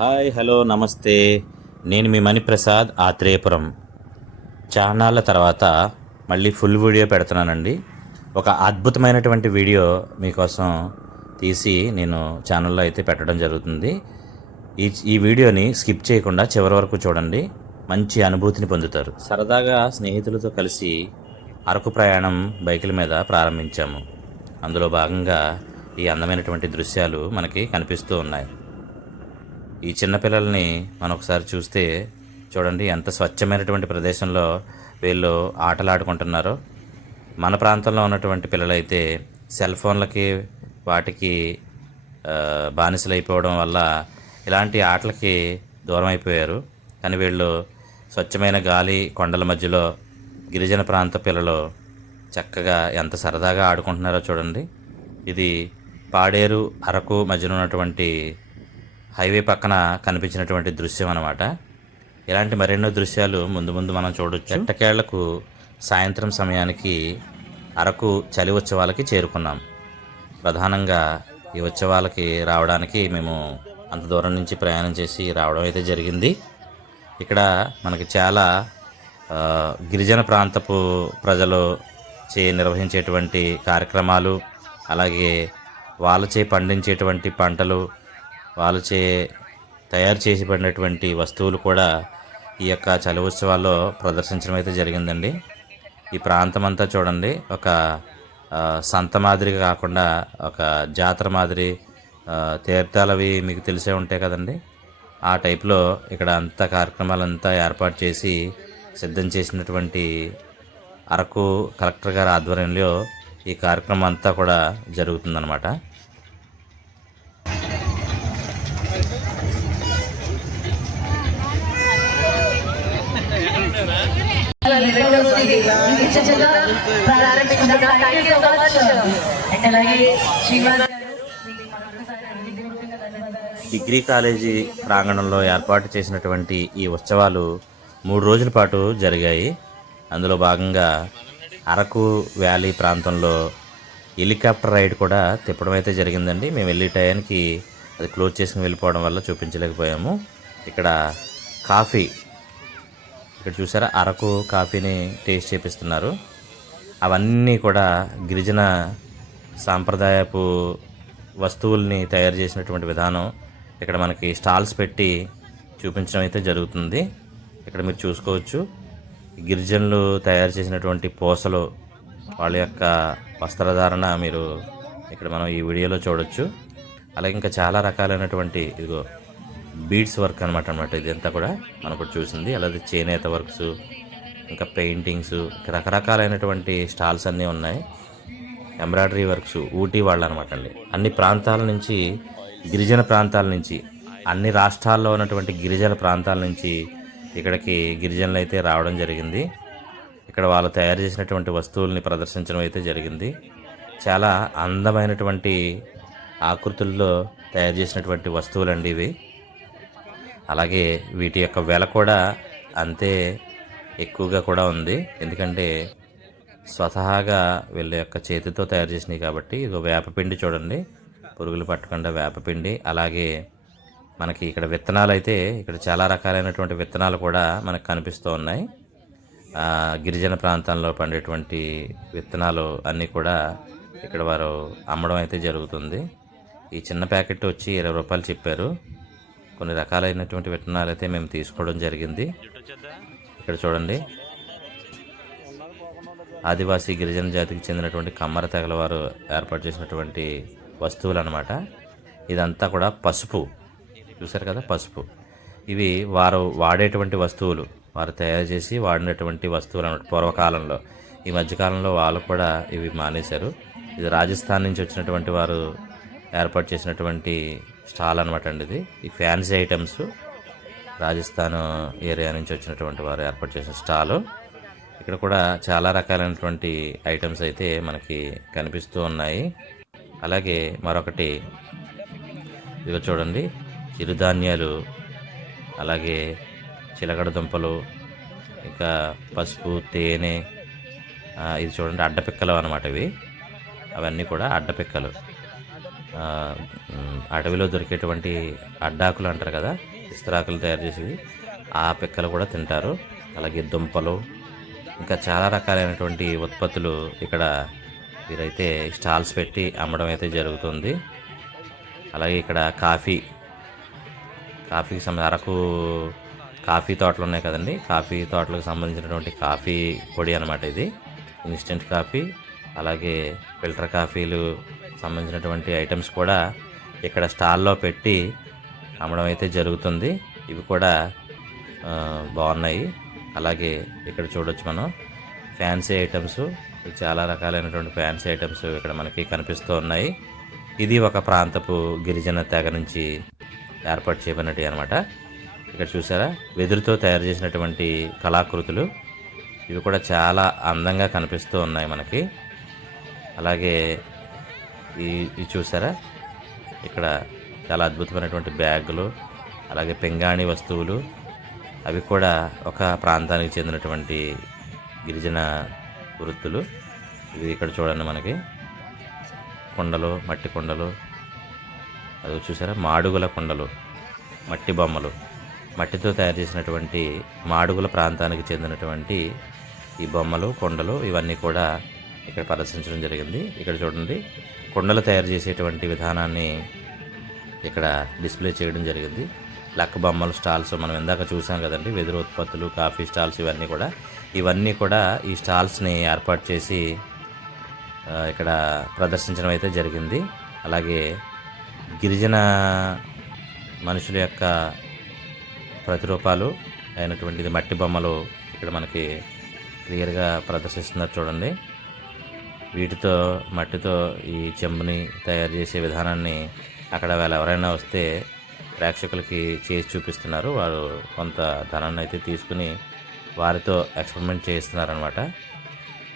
Hi hello నమస్తే. నేను మీ మణిప్రసాద్ ఆత్రేయపురం. చాన్నాళ్ళ తర్వాత మళ్ళీ ఫుల్ వీడియో పెడుతున్నానండి. ఒక అద్భుతమైనటువంటి వీడియో మీకోసం తీసి నేను ఛానల్లో అయితే పెట్టడం జరుగుతుంది. ఈ వీడియోని స్కిప్ చేయకుండా చివరి వరకు చూడండి. మంచి అనుభూతిని పొందుతారు. సరదాగా స్నేహితులతో కలిసి అరకు ప్రయాణం బైకుల మీద ప్రారంభించాము. అందులో భాగంగా ఈ అందమైనటువంటి దృశ్యాలు మనకి కనిపిస్తూ ఉన్నాయి. ఈ చిన్నపిల్లల్ని మనం ఒకసారి చూస్తే చూడండి, ఎంత స్వచ్ఛమైనటువంటి ప్రదేశంలో వీళ్ళు ఆటలాడుకుంటున్నారో. మన ప్రాంతంలో ఉన్నటువంటి పిల్లలైతే సెల్ ఫోన్లకి వాటికి బానిసలైపోవడం వల్ల ఇలాంటి ఆటలకి దూరం అయిపోయారు. కానీ వీళ్ళు స్వచ్ఛమైన గాలి, కొండల మధ్యలో గిరిజన ప్రాంత పిల్లలు చక్కగా ఎంత సరదాగా ఆడుకుంటున్నారో చూడండి. ఇది పాడేరు అరకు మధ్యన ఉన్నటువంటి హైవే పక్కన కనిపించినటువంటి దృశ్యం అన్నమాట. ఇలాంటి మరెన్నో దృశ్యాలు ముందు ముందు మనం చూడొచ్చు. ఎట్టకేళ్లకు సాయంత్రం సమయానికి అరకు చలి ఉత్సవాలకి చేరుకున్నాం. ప్రధానంగా ఈ ఉత్సవాలకి రావడానికి మేము అంత దూరం నుంచి ప్రయాణం చేసి రావడం అయితే జరిగింది. ఇక్కడ మనకి చాలా గిరిజన ప్రాంతపు ప్రజలు నిర్వహించేటువంటి కార్యక్రమాలు, అలాగే వాళ్ళచే పండించేటువంటి పంటలు, వాళ్ళచే తయారు చేసి పడినటువంటి వస్తువులు కూడా ఈ యొక్క చలి ఉత్సవాల్లో ప్రదర్శించడం అయితే జరిగిందండి. ఈ ప్రాంతం అంతా చూడండి, ఒక సంత మాదిరిగా కాకుండా ఒక జాతర మాదిరి, తీర్థాలవి మీకు తెలిసే ఉంటాయి కదండి, ఆ టైప్లో ఇక్కడ అంతా కార్యక్రమాలంతా ఏర్పాటు చేసి సిద్ధం చేసినటువంటి అరకు కలెక్టర్ గారి ఆధ్వర్యంలో ఈ కార్యక్రమం అంతా కూడా జరుగుతుందన్నమాట. డిగ్రీ కాలేజీ ప్రాంగణంలో ఏర్పాటు చేసినటువంటి ఈ ఉత్సవాలు 3 రోజుల పాటు జరిగాయి. అందులో భాగంగా అరకు వ్యాలీ ప్రాంతంలో హెలికాప్టర్ రైడ్ కూడా తిప్పడం అయితే జరిగిందండి. మేము వెళ్ళే టయానికి అది క్లోజ్ చేసుకుని వెళ్ళిపోవడం వల్ల చూపించలేకపోయాము. ఇక్కడ కాఫీ, ఇక్కడ చూసారా, అరకు కాఫీని టేస్ట్ చేపిస్తున్నారు. అవన్నీ కూడా గిరిజన సాంప్రదాయపు వస్తువుల్ని తయారు చేసినటువంటి విధానం ఇక్కడ మనకి స్టాల్స్ పెట్టి చూపించడం అయితే జరుగుతుంది. ఇక్కడ మీరు చూసుకోవచ్చు, గిరిజనులు తయారు చేసినటువంటి పూసలు, వాళ్ళ యొక్క వస్త్రధారణ మీరు ఇక్కడ మనం ఈ వీడియోలో చూడొచ్చు. అలాగే ఇంకా చాలా రకాలైనటువంటి ఇదిగో బీడ్స్ వర్క్ అనమాట. ఇదంతా కూడా మనకు చూసింది. అలాగే చేనేత వర్క్స్, ఇంకా పెయింటింగ్స్, రకరకాలైనటువంటి స్టాల్స్ అన్నీ ఉన్నాయి. ఎంబ్రాయిడరీ వర్క్స్ ఊటీ వాళ్ళు అనమాట అండి. అన్ని ప్రాంతాల నుంచి, గిరిజన ప్రాంతాల నుంచి, అన్ని రాష్ట్రాల్లో ఉన్నటువంటి గిరిజన ప్రాంతాల నుంచి ఇక్కడికి గిరిజనులు అయితే రావడం జరిగింది. ఇక్కడ వాళ్ళు తయారు చేసినటువంటి వస్తువుల్ని ప్రదర్శించడం అయితే జరిగింది. చాలా అందమైనటువంటి ఆకృతుల్లో తయారు చేసినటువంటి వస్తువులండి ఇవి. అలాగే వీటి యొక్క వెల కూడా అంతే ఎక్కువగా కూడా ఉంది. ఎందుకంటే స్వతహాగా వీళ్ళ యొక్క చేతితో తయారు చేసినవి కాబట్టి. ఇది వేపపిండి చూడండి, పురుగులు పట్టకుండా వేపపిండి. అలాగే మనకి ఇక్కడ విత్తనాలు అయితే ఇక్కడ చాలా రకాలైనటువంటి విత్తనాలు కూడా మనకు కనిపిస్తూ ఉన్నాయి. గిరిజన ప్రాంతాల్లో పండేటువంటి విత్తనాలు అన్నీ కూడా ఇక్కడ వారు అమ్మడం అయితే జరుగుతుంది. ఈ చిన్న ప్యాకెట్ వచ్చి 20 రూపాయలు చెప్పారు. కొన్ని రకాలైనటువంటి విత్తనాలు అయితే మేము తీసుకోవడం జరిగింది. ఇక్కడ చూడండి, ఆదివాసీ గిరిజన జాతికి చెందినటువంటి కమ్మర తెగల వారు ఏర్పాటు చేసినటువంటి వస్తువులు అన్నమాట. ఇదంతా కూడా పసుపు, చూసారు కదా, పసుపు. ఇవి వారు వాడేటువంటి వస్తువులు, వారు తయారు చేసి వాడినటువంటి వస్తువులు అన్నమాట పూర్వకాలంలో. ఈ మధ్యకాలంలో వాళ్ళు కూడా ఇవి మానేశారు. ఇది రాజస్థాన్ నుంచి వచ్చినటువంటి వారు ఏర్పాటు చేసినటువంటి స్టాల్ అనమాట అండి. ఇది ఈ ఫ్యాన్సీ ఐటమ్స్ రాజస్థాన్ ఏరియా నుంచి వచ్చినటువంటి వారు ఏర్పాటు చేసిన స్టాలు. ఇక్కడ కూడా చాలా రకాలైనటువంటి ఐటమ్స్ అయితే మనకి కనిపిస్తూ ఉన్నాయి. అలాగే మరొకటి ఇదిగో చూడండి, చిరుధాన్యాలు, అలాగే చిలకడ దుంపలు, ఇంకా పసుపు, తేనె. ఇది చూడండి, అడ్డపిక్కలు అనమాట ఇవి. అవన్నీ కూడా అడ్డపిక్కలు. అడవిలో దొరికేటువంటి అడ్డాకులు అంటారు కదా, ఇస్తరాకులు తయారు చేసేవి, ఆ పిక్కలు కూడా తింటారు. అలాగే దుంపలు, ఇంకా చాలా రకాలైనటువంటి ఉత్పత్తులు ఇక్కడ వీరైతే స్టాల్స్ పెట్టి అమ్మడం అయితే జరుగుతుంది. అలాగే ఇక్కడ కాఫీకి అరకు కాఫీ తోటలు ఉన్నాయి కదండి, కాఫీ తోటలకు సంబంధించినటువంటి కాఫీ పొడి అనమాట ఇది, ఇన్స్టెంట్ కాఫీ. అలాగే ఫిల్టర్ కాఫీలు సంబంధించినటువంటి ఐటమ్స్ కూడా ఇక్కడ స్టాల్లో పెట్టి అమ్మడం అయితే జరుగుతుంది. ఇవి కూడా బాగున్నాయి. అలాగే ఇక్కడ చూడొచ్చు మనం ఫ్యాన్సీ ఐటమ్స్, చాలా రకాలైనటువంటి ఫ్యాన్సీ ఐటమ్స్ ఇక్కడ మనకి కనిపిస్తూ ఉన్నాయి. ఇది ఒక ప్రాంతపు గిరిజన తెగ నుంచి ఏర్పాటు చేయబడినవి అనమాట. ఇక్కడ చూసారా, వెదురుతో తయారు చేసినటువంటి కళాకృతులు, ఇవి కూడా చాలా అందంగా కనిపిస్తూ ఉన్నాయి మనకి. అలాగే ఈ చూసారా, ఇక్కడ చాలా అద్భుతమైనటువంటి బ్యాగులు, అలాగే పింగాణి వస్తువులు, అవి కూడా ఒక ప్రాంతానికి చెందినటువంటి గిరిజన వృత్తులు. ఇవి ఇక్కడ చూడండి మనకి కుండలు, మట్టి కుండలు, అది చూసారా మాడుగుల కుండలు, మట్టి బొమ్మలు, మట్టితో తయారు చేసినటువంటి మాడుగుల ప్రాంతానికి చెందినటువంటి ఈ బొమ్మలు, కొండలు, ఇవన్నీ కూడా ఇక్కడ ప్రదర్శించడం జరిగింది. ఇక్కడ చూడండి కుండలు తయారు చేసేటువంటి విధానాన్ని ఇక్కడ డిస్ప్లే చేయడం జరిగింది. లక్క బొమ్మలు స్టాల్స్ మనం ఇందాక చూసాం కదండి, వెదురు ఉత్పత్తులు, కాఫీ స్టాల్స్, ఇవన్నీ కూడా ఈ స్టాల్స్ని ఏర్పాటు చేసి ఇక్కడ ప్రదర్శించడం అయితే జరిగింది. అలాగే గిరిజన మనుషుల యొక్క ప్రతిరూపాలు అయినటువంటిది మట్టి బొమ్మలు ఇక్కడ మనకి క్లియర్గా ప్రదర్శిస్తున్నారు చూడండి. వీటితో మట్టితో ఈ చెంబుని తయారు చేసే విధానాన్ని అక్కడ వాళ్ళు ఎవరైనా వస్తే ప్రేక్షకులకి చేసి చూపిస్తున్నారు. వారు కొంత ధనాన్ని అయితే తీసుకుని వారితో ఎక్స్పెరిమెంట్ చేస్తున్నారనమాట.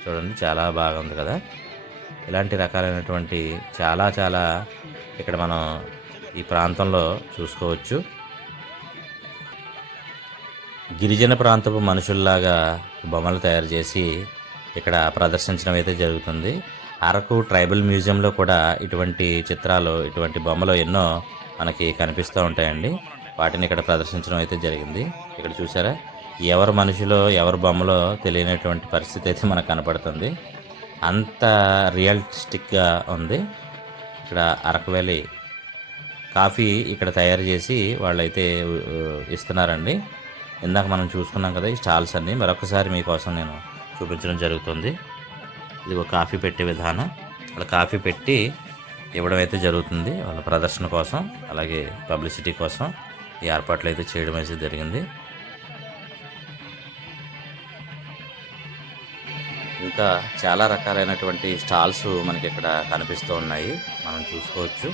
చూడండి చాలా బాగా ఉంది కదా. ఇలాంటి రకాలైనటువంటి చాలా ఇక్కడ మనం ఈ ప్రాంతంలో చూసుకోవచ్చు. గిరిజన ప్రాంతపు మనుషుల్లాగా బొమ్మలు తయారు చేసి ఇక్కడ ప్రదర్శించడం అయితే జరుగుతుంది. అరకు ట్రైబల్ మ్యూజియంలో కూడా ఇటువంటి చిత్రాలు, ఇటువంటి బొమ్మలు ఎన్నో మనకి కనిపిస్తూ ఉంటాయండి. వాటిని ఇక్కడ ప్రదర్శించడం అయితే జరిగింది. ఇక్కడ చూసారా, ఎవరు మనుషులో ఎవరు బొమ్మలో తెలియనటువంటి పరిస్థితి అయితే మనకు కనపడుతుంది. అంత రియలిస్టిక్గా ఉంది. ఇక్కడ అరకు వ్యాలీ కాఫీ ఇక్కడ తయారు చేసి వాళ్ళైతే ఇస్తున్నారండి. ఇందాక మనం చూసుకున్నాం కదా ఈ స్టాల్స్ అన్నీ, మరొకసారి మీకోసం నేను చూపించడం జరుగుతుంది. ఇది ఒక కాఫీ పెట్టే విధానం. అలా కాఫీ పెట్టి ఇవ్వడం అయితే జరుగుతుంది వాళ్ళ ప్రదర్శన కోసం, అలాగే పబ్లిసిటీ కోసం ఈ ఏర్పాట్లు అయితే చేయడం అయితే జరిగింది. ఇంకా చాలా రకాలైనటువంటి స్టాల్స్ మనకి ఇక్కడ కనిపిస్తూ ఉన్నాయి, మనం చూసుకోవచ్చు.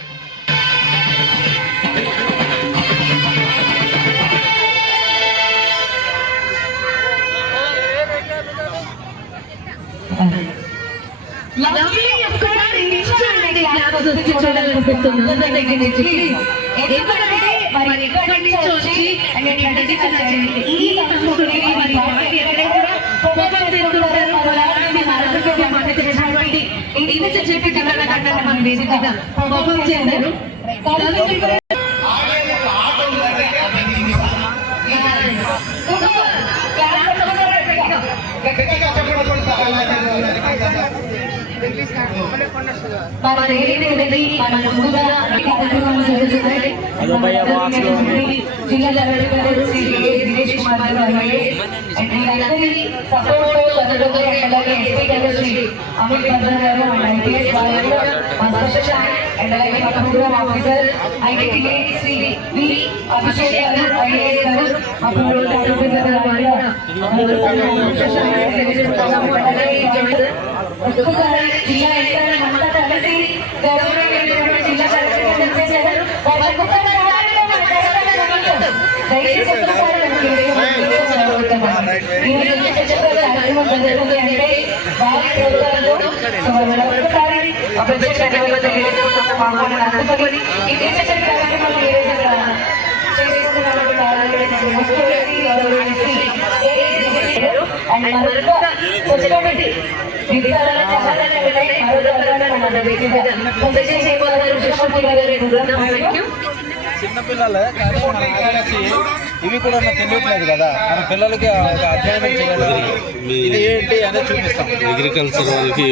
అండ్ మరొక వచ్చినటువంటి విధానాల చాలా ఉన్నాయి. మరొక మన వ్యక్తిగత కొంత చేసే గారు కృష్ణమూర్తి గారు చిన్నపిల్లలే కానీ మన ఆదివాసి ఇవి కూడా తెలియట్లేదు కదా. మన పిల్లలకి ఒక అధ్యయనం చేయాలి, ఇది ఏంటి అనేది చూపిస్తాం. అగ్రికల్చర్ వాళ్ళకి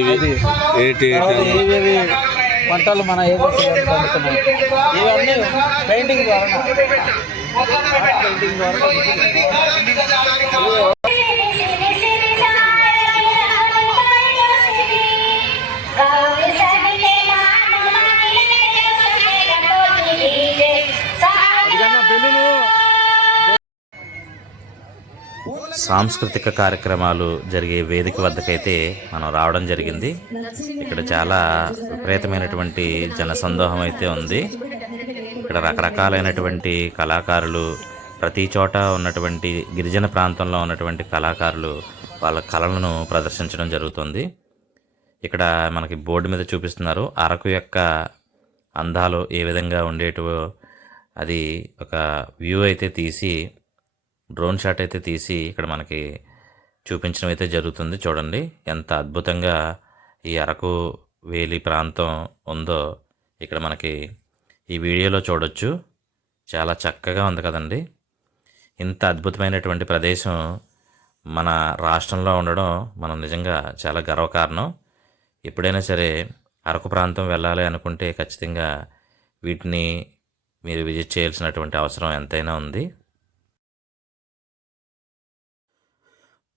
ఏవేవి పంటలు మన ఏదో పండుతున్నాయి, ఇవన్నీ పెయింటింగ్ ద్వారా సాంస్కృతిక కార్యక్రమాలు జరిగే వేదిక వద్దకైతే మనం రావడం జరిగింది. ఇక్కడ చాలా విపరీతమైనటువంటి జనసందోహం అయితే ఉంది. ఇక్కడ రకరకాలైనటువంటి కళాకారులు, ప్రతి చోట ఉన్నటువంటి గిరిజన ప్రాంతంలో ఉన్నటువంటి కళాకారులు వాళ్ళ కళలను ప్రదర్శించడం జరుగుతుంది. ఇక్కడ మనకి బోర్డు మీద చూపిస్తున్నారు అరకు యొక్క అందాలు ఏ విధంగా ఉండేటివో. అది ఒక వ్యూ అయితే తీసి, డ్రోన్ షాట్ అయితే తీసి ఇక్కడ మనకి చూపించడం అయితే జరుగుతుంది. చూడండి ఎంత అద్భుతంగా ఈ అరకు వేలి ప్రాంతం ఉందో ఇక్కడ మనకి ఈ వీడియోలో చూడొచ్చు. చాలా చక్కగా ఉంది కదండి. ఇంత అద్భుతమైనటువంటి ప్రదేశం మన రాష్ట్రంలో ఉండడం మనం నిజంగా చాలా గర్వకారణం. ఎప్పుడైనా సరే అరకు ప్రాంతం వెళ్ళాలి అనుకుంటే ఖచ్చితంగా వీటిని మీరు విజిట్ చేయాల్సినటువంటి అవసరం ఎంతైనా ఉంది.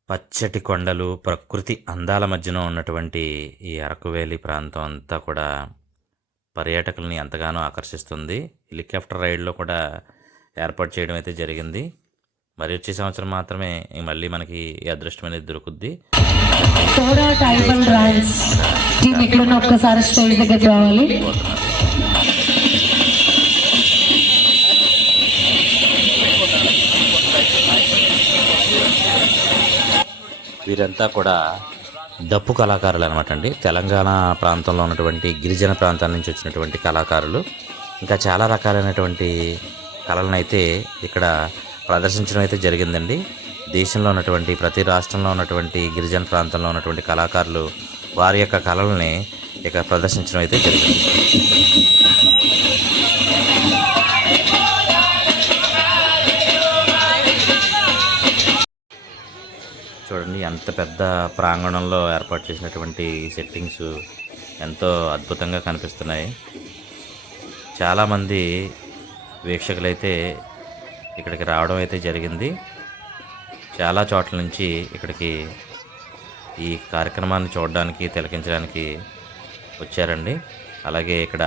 పచ్చటి కొండలు, ప్రకృతి అందాల మధ్యన ఉన్నటువంటి ఈ అరకు వ్యాలీ ప్రాంతం అంతా కూడా పర్యాటకులని ఎంతగానో ఆకర్షిస్తుంది. హెలికాప్టర్ రైడ్లో కూడా ఏర్పాటు చేయడం అయితే జరిగింది. మరి వచ్చే సంవత్సరం మాత్రమే మళ్ళీ మనకి ఈ అదృష్టం అనేది దొరుకుద్ది. ఒక్కసారి స్టేజ్ దగ్గరికి రావాలి. వీరంతా కూడా డప్పు కళాకారులు అనమాట అండి. తెలంగాణ ప్రాంతంలో ఉన్నటువంటి గిరిజన ప్రాంతాల నుంచి వచ్చినటువంటి కళాకారులు. ఇంకా చాలా రకాలైనటువంటి కళలను అయితే ఇక్కడ ప్రదర్శించడం అయితే జరిగిందండి. దేశంలో ఉన్నటువంటి ప్రతి రాష్ట్రంలో ఉన్నటువంటి గిరిజన ప్రాంతంలో ఉన్నటువంటి కళాకారులు వారి యొక్క కళల్ని ఇక్కడ ప్రదర్శించడం అయితే జరిగింది. చూడండి ఎంత పెద్ద ప్రాంగణంలో ఏర్పాటు చేసినటువంటి సెట్టింగ్స్ ఎంతో అద్భుతంగా కనిపిస్తున్నాయి. చాలామంది వీక్షకులైతే ఇక్కడికి రావడం అయితే జరిగింది. చాలా చోట్ల నుంచి ఇక్కడికి ఈ కార్యక్రమాన్ని చూడడానికి, తిలకించడానికి వచ్చారండి. అలాగే ఇక్కడ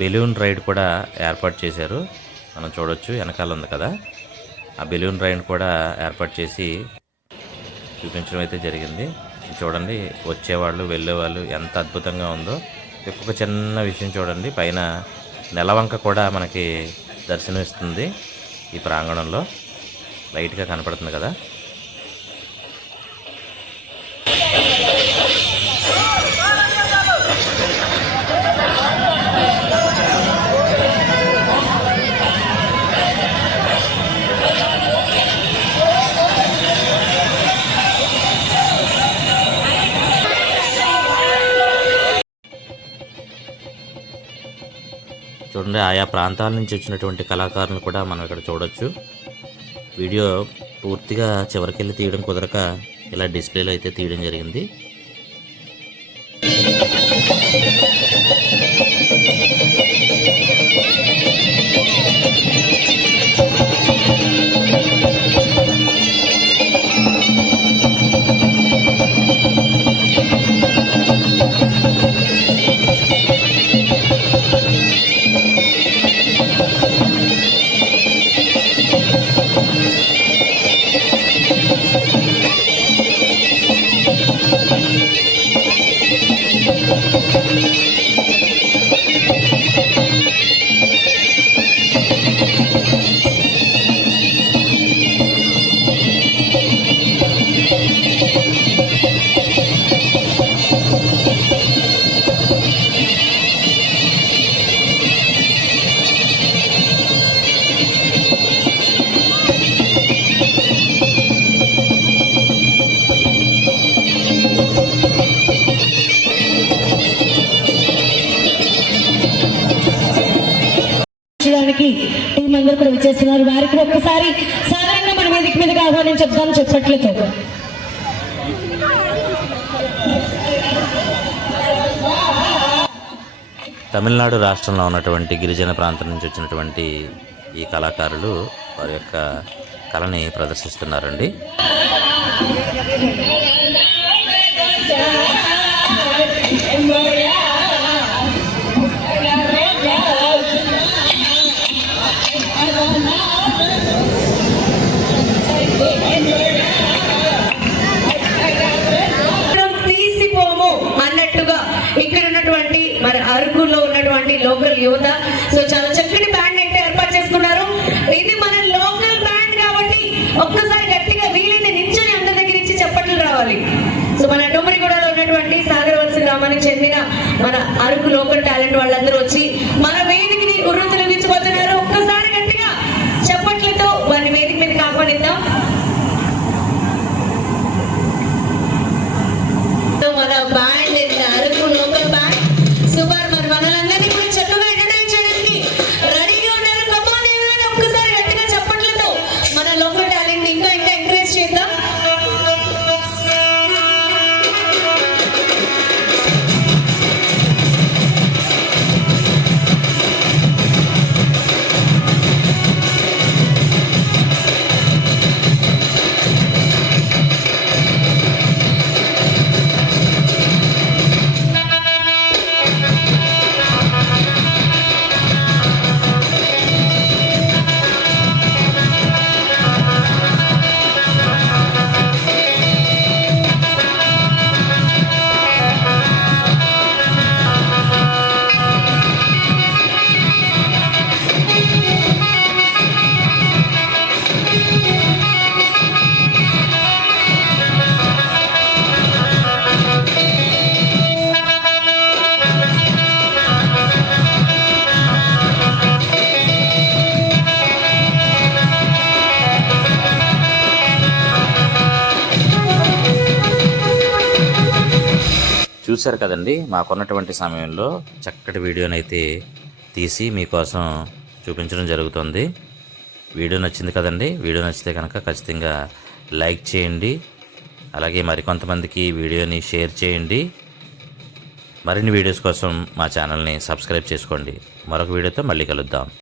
బెలూన్ రైడ్ కూడా ఏర్పాటు చేశారు. మనం చూడొచ్చు, వెనకాల ఉంది కదా, ఆ బెలూన్ రైడ్ కూడా ఏర్పాటు చేసి చూపించడం అయితే జరిగింది. చూడండి వచ్చేవాళ్ళు వెళ్ళేవాళ్ళు ఎంత అద్భుతంగా ఉందో. ఇంకొక చిన్న విషయం చూడండి, పైన నెలవంక కూడా మనకి దర్శనమిస్తుంది. ఈ ప్రాంగణంలో లైట్గా కనపడుతుంది కదా. చూడండి ఆయా ప్రాంతాల నుంచి వచ్చినటువంటి కళాకారులను కూడా మనం ఇక్కడ చూడొచ్చు. వీడియో పూర్తిగా చివరికెళ్ళి తీయడం కుదరక ఇలా డిస్ప్లేలో అయితే తీయడం జరిగింది. చేస్తున్నారు. వారికి ఒక్కసారి సాధారణంగా మన వేదిక మీదకి ఆహ్వానించొద్దాం చెప్పట్లేదు. తమిళనాడు రాష్ట్రంలో ఉన్నటువంటి గిరిజన ప్రాంతం నుంచి వచ్చినటువంటి ఈ కళాకారులు వారి యొక్క కళని ప్రదర్శిస్తున్నారండి. తీసిపోము అన్నట్టుగా ఇక్కడ ఉన్నటువంటి మరి అరకులో ఉన్నటువంటి లోకల్ యువత సో చాలా చక్కటి బ్యాండ్ అయితే ఏర్పాటు చేసుకున్నారు. ఇది మన లోకల్ బ్యాండ్ కాబట్టి ఒక్కసారి గట్టిగా వీలైతే నిల్చొని అందరి దగ్గర ఇచ్చి చప్పట్లు రావాలి. సో మన డొమ్మరిగూడలో ఉన్నటువంటి సాగరవలస గ్రామానికి చెందిన మన అరకు లోకల్ టాలెంట్ వాళ్ళందరూ వచ్చి మన వేదికని ఉర్రూతలగించబోతున్నారు. ఒక్కసారి గట్టిగా చప్పట్లతో వారిని వేదిక మీదకి ఆహ్వానిద్దాం. మన band Araku local band super. మరి మనలందరినీ కూడా చక్కగా ఎంటర్టైన్ చేయడానికి రెడీగా ఉన్నారు. కమాన్ ఎవరైనా ఒక్కసారి గట్టిగా చప్పట్లతో మన లోకల్ టాలెంట్ ఇంకా ఇంకా ఎంకరేజ్ చేద్దాం. చూశారు కదండి, మాకున్నటువంటి సమయంలో చక్కటి వీడియోనైతే తీసి మీకోసం చూపించడం జరుగుతుంది. వీడియో నచ్చింది కదండి. వీడియో నచ్చితే కనుక ఖచ్చితంగా లైక్ చేయండి. అలాగే మరికొంతమందికి వీడియోని షేర్ చేయండి. మరిన్ని వీడియోస్ కోసం మా ఛానల్ని సబ్స్క్రైబ్ చేసుకోండి. మరొక వీడియోతో మళ్ళీ కలుద్దాం.